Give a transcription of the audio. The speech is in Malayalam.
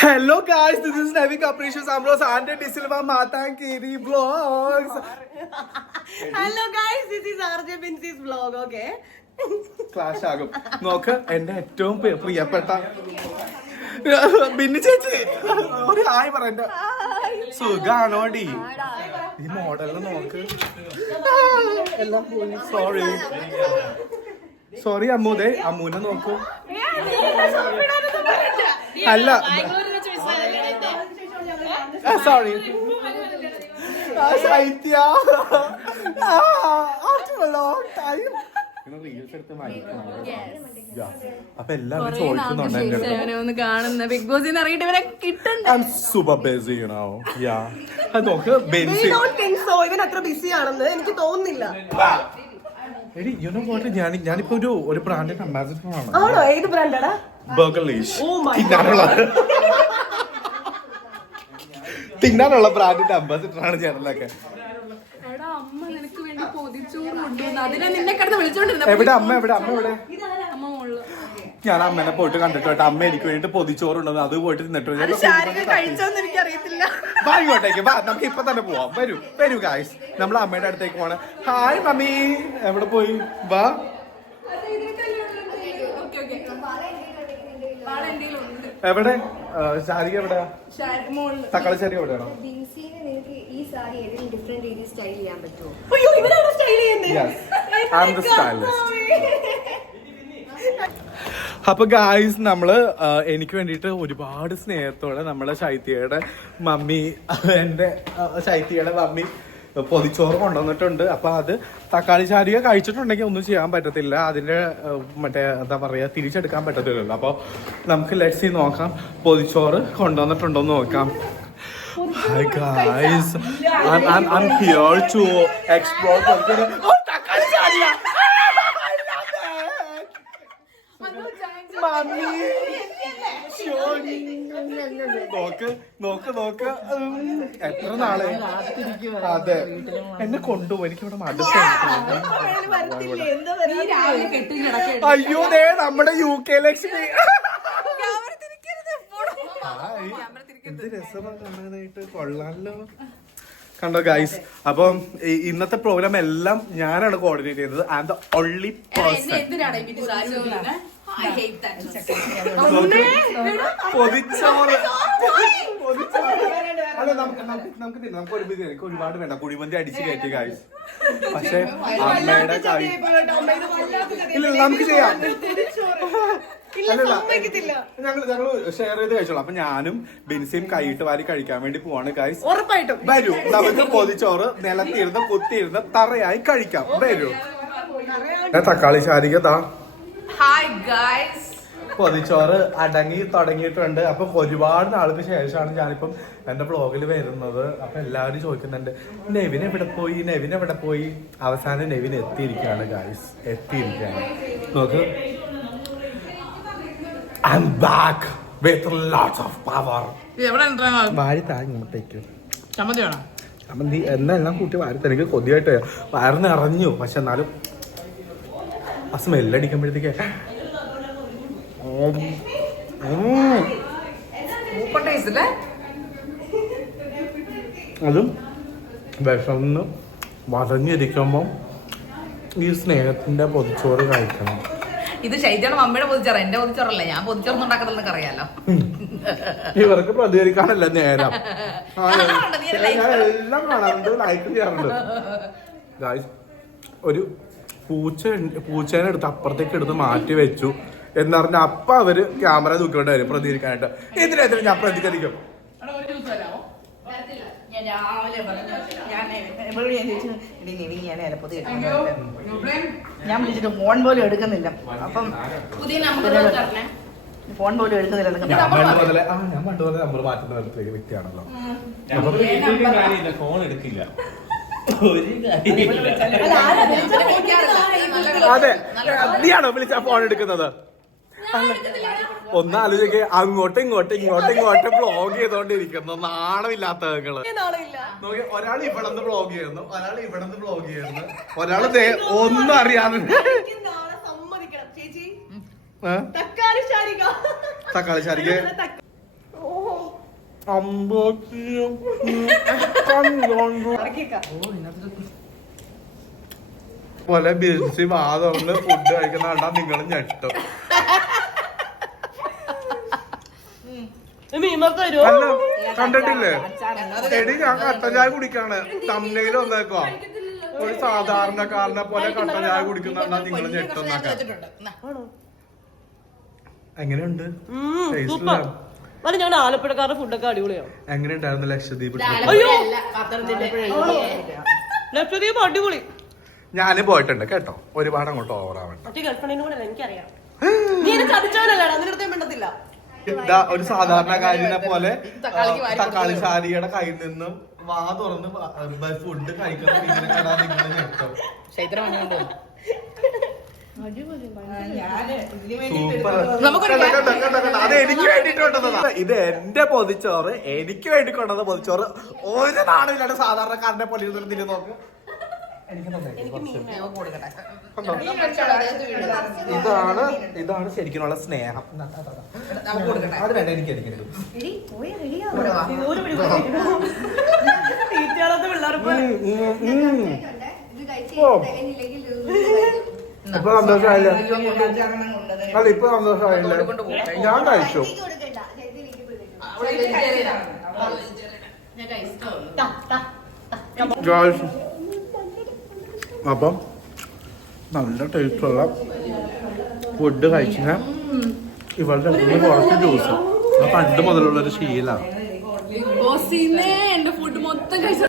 Hello guys, this is Navy Capricious Ambrose and De Silva Matankiri Vlogs. Hello guys, this is RJ Binsi's vlog, okay? Clash ആകും. നോക്ക് എന്റെ ഏറ്റവും പ്രിയപ്പെട്ട ബിന്നി ചേച്ചി ഒരു ഹായ് പറയണ്ട. സുഖാണോടി? ഈ മോഡലിന് നോക്ക്. എല്ലാം പോയി. സോറി അമ്മൂതെ, അമ്മൂനെ നോക്കൂ. അല്ല സോറി ശൈത്യ അപ്പൊ എല്ലാവരും ചോദിക്കുന്നുണ്ട് കാണുന്ന ബിഗ് ബോസ് സൂപ്പർ ബിസി നോക്ക് ബെൻസി ഇവൻ അത്ര ബിസി ആണെന്ന് എനിക്ക് തോന്നുന്നില്ല. എടി യു നോ വാട്ട്, ഞാനിപ്പോ ഒരു ബ്രാൻഡിന്റെ അംബാസിഡർ ആണ്. ആണോ? ഏത് ബ്രാൻഡാടാ? ബർഗർലീഷ്. തിന്നാനുള്ള ബ്രാൻഡിന്റെ അംബാസിഡർ ആണ് ചേട്ടനൊക്കെ. എവിടെ അമ്മ? എവിടെ അമ്മ? എവിടെ? ഞാൻ അമ്മേനെ പോയിട്ട് കണ്ടിട്ട് അമ്മ എനിക്ക് വേണ്ടിട്ട് പൊതിച്ചോറുണ്ടെന്ന് അത് പോയിട്ട് തിന്നിട്ട് ഇങ്ങോട്ടേക്ക് വാ, നമുക്ക് ഇപ്പൊ തന്നെ പോവാം. വരൂ ഗായ്സ്, നമ്മൾ അമ്മയുടെ അടുത്തേക്ക് പോണ. ഹായ് മമ്മി, എവിടെ പോയി? വാ. എവിടെ ശാരിക? എവിടെയാ തക്കാളി ശാരി? എവിടെയാണോ? അപ്പൊ ഗായ്സ്, നമ്മള് എനിക്ക് വേണ്ടിട്ട് ഒരുപാട് സ്നേഹത്തോടെ നമ്മളെ ശൈത്യയുടെ മമ്മി, എന്റെ ശൈത്യയുടെ മമ്മി പൊതിച്ചോറ് കൊണ്ടുവന്നിട്ടുണ്ട്. അപ്പൊ അത് തക്കാളി ശാരിക കഴിച്ചിട്ടുണ്ടെങ്കിൽ ഒന്നും ചെയ്യാൻ പറ്റത്തില്ല, അതിന്റെ മറ്റേ എന്താ പറയാ തിരിച്ചെടുക്കാൻ പറ്റത്തില്ലല്ലോ. അപ്പൊ നമുക്ക് ലെറ്റ്സ് സീ നോക്കാം പൊതിച്ചോറ് കൊണ്ടുവന്നിട്ടുണ്ടോന്ന് നോക്കാം. Hi guys, I'm here to explore. Oh, തക്കാളി ശാരിക! മമ്മി നോക്ക് എത്ര നാളെ അതെ എന്നെ കൊണ്ടുപോയി. എനിക്കിവിടെ മടുത്ത. അയ്യോ ദേ നമ്മുടെ UK ലക്ഷ്മി. എന്ത് രസമാണ് കാണാനായിട്ട്, കൊള്ളാലോ. കണ്ടോ ഗൈസ്? അപ്പം ഇന്നത്തെ പ്രോഗ്രാം എല്ലാം ഞാനാണ് കോർഡിനേറ്റ് ചെയ്തത്. I am the only person. അല്ല നമുക്ക് ഒരുപാട് വേണ്ട, കുഴിമന്തി അടിച്ച് കയറ്റി ഗൈസ്. പക്ഷെ അമ്മയുടെ ഇല്ല നമുക്ക് ചെയ്യാം. അല്ലല്ല ഞങ്ങള് ഷെയർ ചെയ്ത് കഴിച്ചോളാം. അപ്പൊ ഞാനും ബെൻസിയും കൈയിട്ട് വാരി കഴിക്കാൻ വേണ്ടി പോവാണ് ഗൈസ്. ഉറപ്പായിട്ടും വരൂ, നമുക്ക് പൊതിച്ചോറ് നിലത്തിരുന്ന് കുത്തിയിരുന്ന് തറയായി കഴിക്കാം. വരൂ. തക്കാളി ശാരിക താ. പൊതിച്ചോറ് അടങ്ങി തുടങ്ങിയിട്ടുണ്ട്. അപ്പൊ ഒരുപാട് നാൾക്ക് ശേഷമാണ് ഞാനിപ്പം എന്റെ ബ്ലോഗിൽ വരുന്നത്. അപ്പൊ എല്ലാവരും ചോദിക്കുന്നുണ്ട് നെവിൻ എവിടെ പോയി. അവസാനം നെവിൻ എത്തിയിരിക്കുകയാണ് ഗൈസ്, എത്തിയിരിക്കുകയാണ്. നോക്ക്, I'm back with lots of power. വാരി താങ്ങോട്ടേക്ക് ചമ്മന്തി എന്നെല്ലാം കൂട്ടി വാരി തനിക്ക് കൊതിയായിട്ട് വയറിന് നിറഞ്ഞു. പക്ഷെ എന്നാലും ആ സ്മെല്ലടിക്കുമ്പോഴത്തേക്ക് അതും വിഷന്ന് വതഞ്ഞിരിക്കുമ്പോ ഈ സ്നേഹത്തിന്റെ പൊതിച്ചോറ് കഴിക്കണം. ഇത് ശൈത്യാണ് മമ്മിയുടെ പൊതിച്ചോറ്, എന്റെ പൊതിച്ചോറല്ല. ഞാൻ പൊതിച്ചോറൊന്നും ഉണ്ടാക്കത്തില്ലെന്ന് അറിയാലോ. ഇവർക്ക് പ്രതികരിക്കാനല്ല നേരം. എല്ലാം കാണാറുണ്ട്, ലൈക്ക് ചെയ്യാറുണ്ട്. ഒരു പൂച്ചേനെ എടുത്ത് അപ്പുറത്തേക്ക് എടുത്ത് മാറ്റി വെച്ചു എന്ന് പറഞ്ഞ അപ്പൊ അവര് ക്യാമറ തൂക്കിക്കൊണ്ട് വരും പ്രതികരിക്കാനായിട്ട്. ഇതിനെതിരെ ഞാൻ പ്രതികരിക്കും. ഞാൻ വിളിച്ചിട്ട് ഫോൺ പോലും എടുക്കുന്നില്ല. അപ്പം ഫോൺ പോലും എടുക്കുന്നില്ല. ഞാൻ പണ്ടുപോലെ നമ്പർ മാറ്റുന്ന വ്യക്തിയാണല്ലോ. ഫോൺ എടുക്കില്ല. അതെ, നീയാണോ വിളിച്ച ഫോൺ എടുക്കുന്നത്? ഒന്നാലോചിക്ക്, അങ്ങോട്ടും ഇങ്ങോട്ടും ബ്ലോഗ് ചെയ്തോണ്ടിരിക്കുന്നു. നാണമില്ലാത്തവങ്ങള് നോക്കി, ഒരാൾ ഇവിടെന്ന് ബ്ലോഗ് ചെയ്യുന്നു, ഒരാൾ ഇവിടെന്ന് ബ്ലോഗ് ചെയ്യുന്നു, ഒരാള് ഒന്നും അറിയാതെ. തക്കാളി ശാരിക അമ്പത്തിയും പോലെ ബിരിച്ച് വാ തുറന്ന് ഫുഡ് കഴിക്കുന്ന കണ്ടാ നിങ്ങൾ ഞെട്ടും. അല്ല കണ്ടിട്ടില്ലേ എടി ഞാൻ കട്ടൻ ചായ കുടിക്കാണ് തമ്മനയിൽ വന്നേക്കോ ഒരു സാധാരണക്കാരനെ പോലെ കട്ടൻ ചായ കുടിക്കുന്ന നിങ്ങൾ ഞെട്ടുന്നൊക്കെ. എങ്ങനെയുണ്ട് ഞങ്ങളുടെ ആലപ്പുഴക്കാരുടെ ഫുഡൊക്കെ അടിപൊളിയാണ്. എങ്ങനെയുണ്ടായിരുന്നു ലക്ഷദ്വീപ്? ലക്ഷദ്വീപ് അടിപൊളി. ഞാന് പോയിട്ടുണ്ട് കേട്ടോ, ഒരുപാട് അങ്ങോട്ട് ഓവറാവണ്ട. എനിക്കറിയാം നീ എന്നെ ചതിച്ചവനല്ലാണ്, അതിനടുത്ത് മിണ്ടത്തില്ല. ഇതാ ഒരു സാധാരണക്കാരിനെ പോലെ തക്കാളി ശാരിയുടെ കയ്യിൽ നിന്നും വാ തുറന്ന് ഫുഡ് കഴിക്കണം. ഇങ്ങനെ കണ്ടാ നിങ്ങൾ ഞെട്ടും. അത് എനിക്ക് വേണ്ടിട്ട് കൊണ്ടുവന്നതാ. ഇത് എന്റെ പൊതിച്ചോറ്, എനിക്ക് വേണ്ടി കൊണ്ടുവന്ന പൊതിച്ചോറ്. ഒരു നാടില്ലാണ്ട് സാധാരണക്കാരനെ പോലെ ഇരുന്നിട്ട് നോക്ക്. ഇതാണ് ശരിക്കുള്ള സ്നേഹം. അത് വേണ്ട, എനിക്ക് ഇപ്പൊ സന്തോഷമായില്ലേ? അല്ല ഇപ്പൊ സന്തോഷമായില്ലേ? ഞാൻ കഴിച്ചു. അപ്പം നല്ല ടേസ്റ്റുള്ള ഫുഡ് കഴിക്കുന്ന ഇവളുടെ കുറച്ച് ജ്യൂസ് പണ്ട് മുതലുള്ളൊരു ശീലമാണ്. എന്റെ ഫുഡ് മൊത്തം കഴിച്ചു.